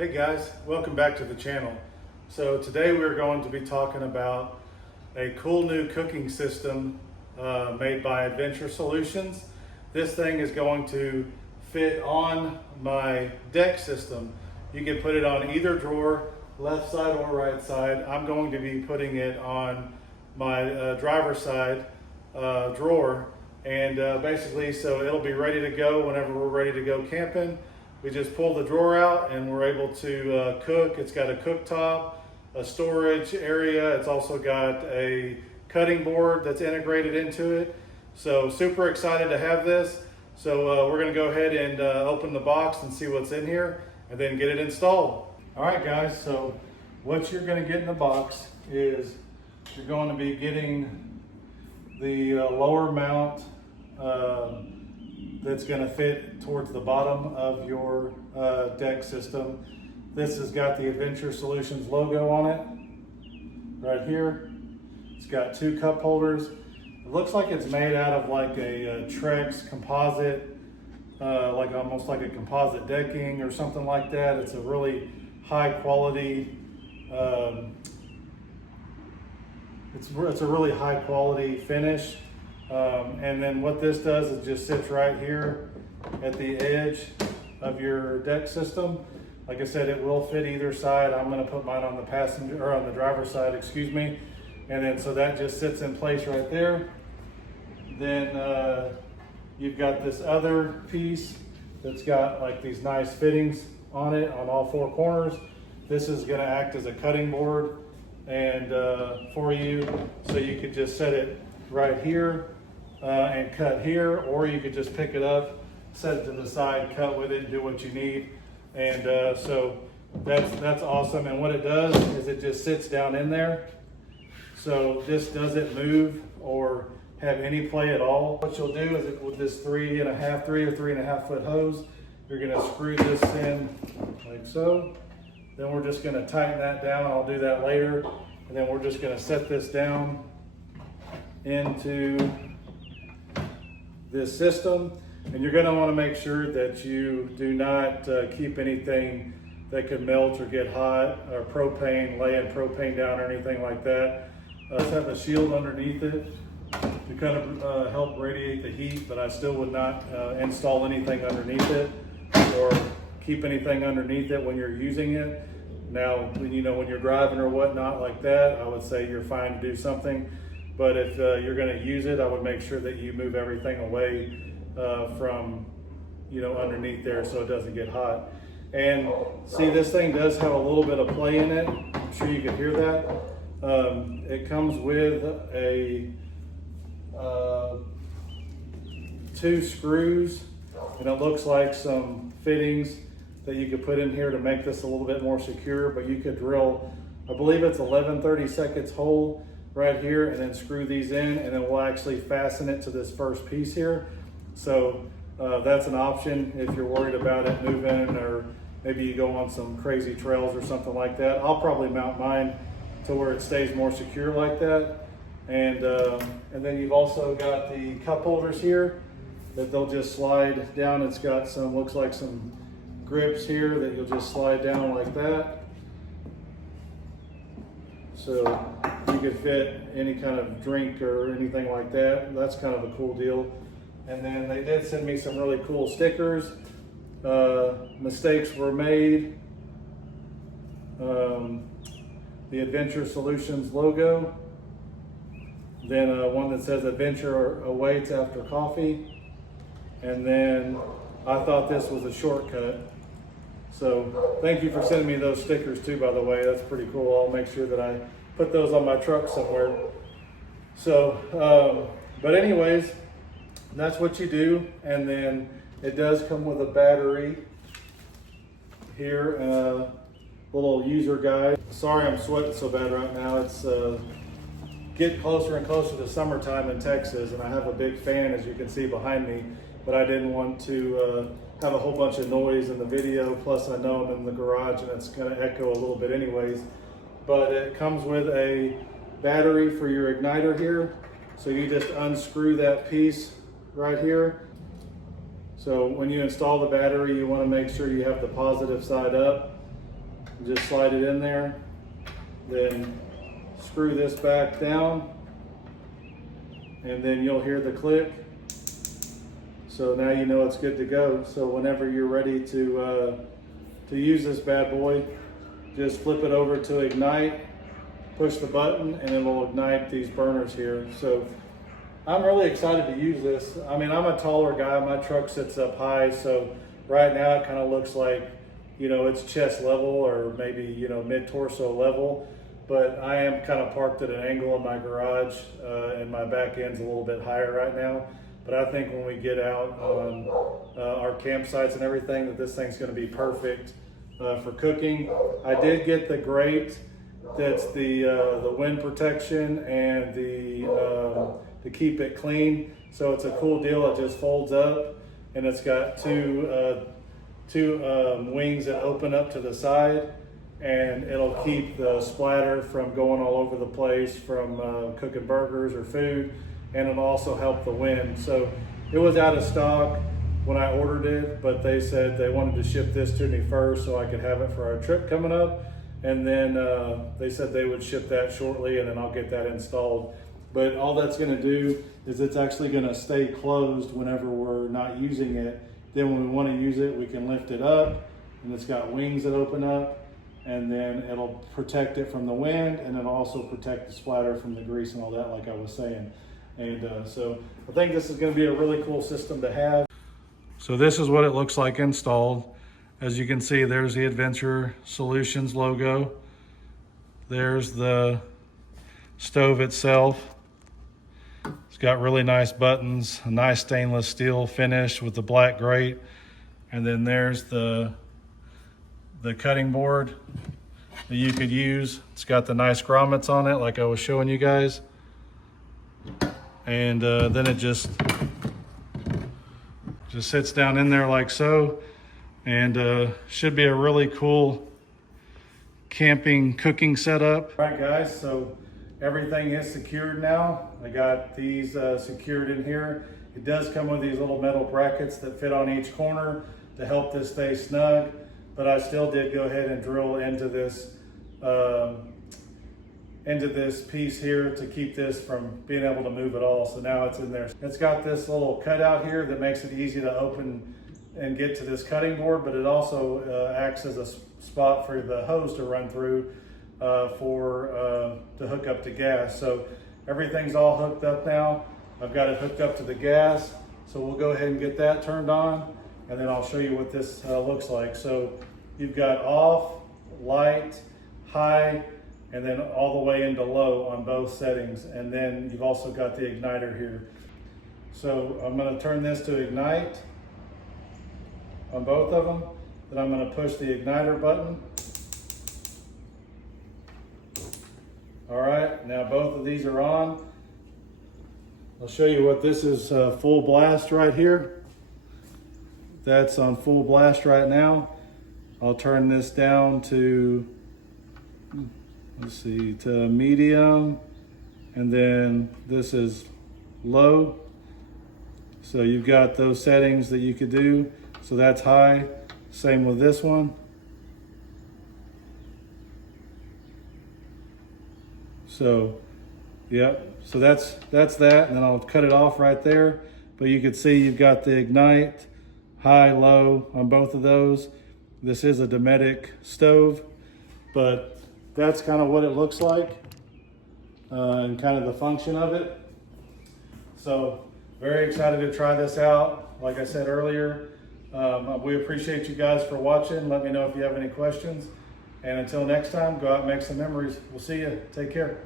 Hey guys, welcome back to the channel. So today we're going to be talking about a cool new cooking system made by Adventure Solutions. This thing is going to fit on my deck system. You can put it on either drawer, left side or right side. I'm going to be putting it on my driver's side drawer, and basically so it'll be ready to go whenever we're ready to go camping. We just pull the drawer out and we're able to cook. It's got a cooktop, a storage area. It's also got a cutting board that's integrated into it. So super excited to have this. So we're gonna go ahead and open the box and see what's in here and then get it installed. All right guys, so what you're gonna get in the box is you're going to be getting the lower mount that's going to fit towards the bottom of your deck system. This has got the Adventure Solutions logo on it right here. It's got two cup holders. It looks like it's made out of like a Trex composite, like almost like a composite decking or something like that. It's a really high quality, it's a really high quality finish. And then what this does is just sits right here at the edge of your deck system. Like I said, it will fit either side. I'm going to put mine on the passenger or on the driver's side, excuse me. And then so that just sits in place right there. Then you've got this other piece that's got like these nice fittings on it on all four corners. This is going to act as a cutting board and for you, so you could just set it right here and cut here, or you could just pick it up, set it to the side, cut with it, do what you need. And so that's awesome. And what it does is it just sits down in there. So this doesn't move or have any play at all. What you'll do is with this 3 or 3.5 foot hose, you're gonna screw this in like so. Then we're just gonna tighten that down. I'll do that later. And then we're just gonna set this down into this system. And you're gonna wanna make sure that you do not keep anything that could melt or get hot, or propane, laying propane down or anything like that. Let's have a shield underneath it to kind of help radiate the heat, but I still would not install anything underneath it or keep anything underneath it when you're using it. Now, when you're driving or whatnot like that, I would say you're fine to do something. But if you're going to use it, I would make sure that you move everything away from, underneath there so it doesn't get hot. And see, this thing does have a little bit of play in it. I'm sure you can hear that. It comes with a 2 screws, and it looks like some fittings that you could put in here to make this a little bit more secure. But you could drill, I believe it's 11/32 hole right here, and then screw these in, and then we'll actually fasten it to this first piece here. So that's an option if you're worried about it moving, or maybe you go on some crazy trails or something like that. I'll probably mount mine to where it stays more secure like that. And then you've also got the cup holders here that they'll just slide down. It's got some, looks like some grips here that you'll just slide down like that. So you could fit any kind of drink or anything like that. That's kind of a cool deal. And then they did send me some really cool stickers. Mistakes were made. The Adventure Solutions logo. Then one that says Adventure awaits after coffee. And then I thought this was a shortcut. So thank you for sending me those stickers too, by the way. That's pretty cool. I'll make sure that I put those on my truck somewhere. So, but anyways, that's what you do. And then it does come with a battery here, and a little user guide. Sorry I'm sweating so bad right now. It's getting closer and closer to summertime in Texas, and I have a big fan, as you can see behind me, but I didn't want to have a whole bunch of noise in the video. Plus I know I'm in the garage and it's going to echo a little bit anyways. But it comes with a battery for your igniter here. So you just unscrew that piece right here. So when you install the battery, you want to make sure you have the positive side up. Just slide it in there, then screw this back down, and then you'll hear the click. So now you know it's good to go. So whenever you're ready to use this bad boy, just flip it over to ignite, push the button, and it'll ignite these burners here. So I'm really excited to use this. I mean, I'm a taller guy, my truck sits up high, so right now it kind of looks like, you know, it's chest level or maybe, you know, mid-torso level, but I am kind of parked at an angle in my garage and my back end's a little bit higher right now. But I think when we get out on our campsites and everything, that this thing's going to be perfect for cooking. I did get the grate that's the wind protection and to keep it clean. So it's a cool deal. It just folds up, and it's got two wings that open up to the side, and it'll keep the splatter from going all over the place from cooking burgers or food, and it'll also help the wind. So it was out of stock when I ordered it, but they said they wanted to ship this to me first so I could have it for our trip coming up, and then they said they would ship that shortly, and then I'll get that installed. But all that's going to do is it's actually going to stay closed whenever we're not using it. Then when we want to use it, we can lift it up, and it's got wings that open up, and then it'll protect it from the wind, and it'll also protect the splatter from the grease and all that, like I was saying. And so I think this is going to be a really cool system to have. So this is what it looks like installed. As you can see, there's the Adventure Solutions logo. There's the stove itself. It's got really nice buttons, a nice stainless steel finish with the black grate. And then there's the cutting board that you could use. It's got the nice grommets on it like I was showing you guys. And then it just sits down in there like so, and should be a really cool camping cooking setup. All right guys, so everything is secured now. I got these secured in here. It does come with these little metal brackets that fit on each corner to help this stay snug, but I still did go ahead and drill into this piece here to keep this from being able to move at all. So now it's in there. It's got this little cutout here that makes it easy to open and get to this cutting board, but it also acts as a spot for the hose to run through to hook up to gas. So everything's all hooked up now. I've got it hooked up to the gas. So we'll go ahead and get that turned on, and then I'll show you what this looks like. So you've got off, light, high, and then all the way into low on both settings. And then you've also got the igniter here. So I'm gonna turn this to ignite on both of them. Then I'm gonna push the igniter button. All right, now both of these are on. I'll show you what this is full blast right here. That's on full blast right now. I'll turn this down to, let's see, to medium, and then this is low. So you've got those settings that you could do. So that's high, same with this one. So, yep, so that's that, and then I'll cut it off right there. But you can see you've got the ignite, high, low on both of those. This is a Dometic stove, but that's kind of what it looks like and kind of the function of it. So very excited to try this out. Like I said earlier, we appreciate you guys for watching. Let me know if you have any questions. And until next time, go out and make some memories. We'll see you. Take care.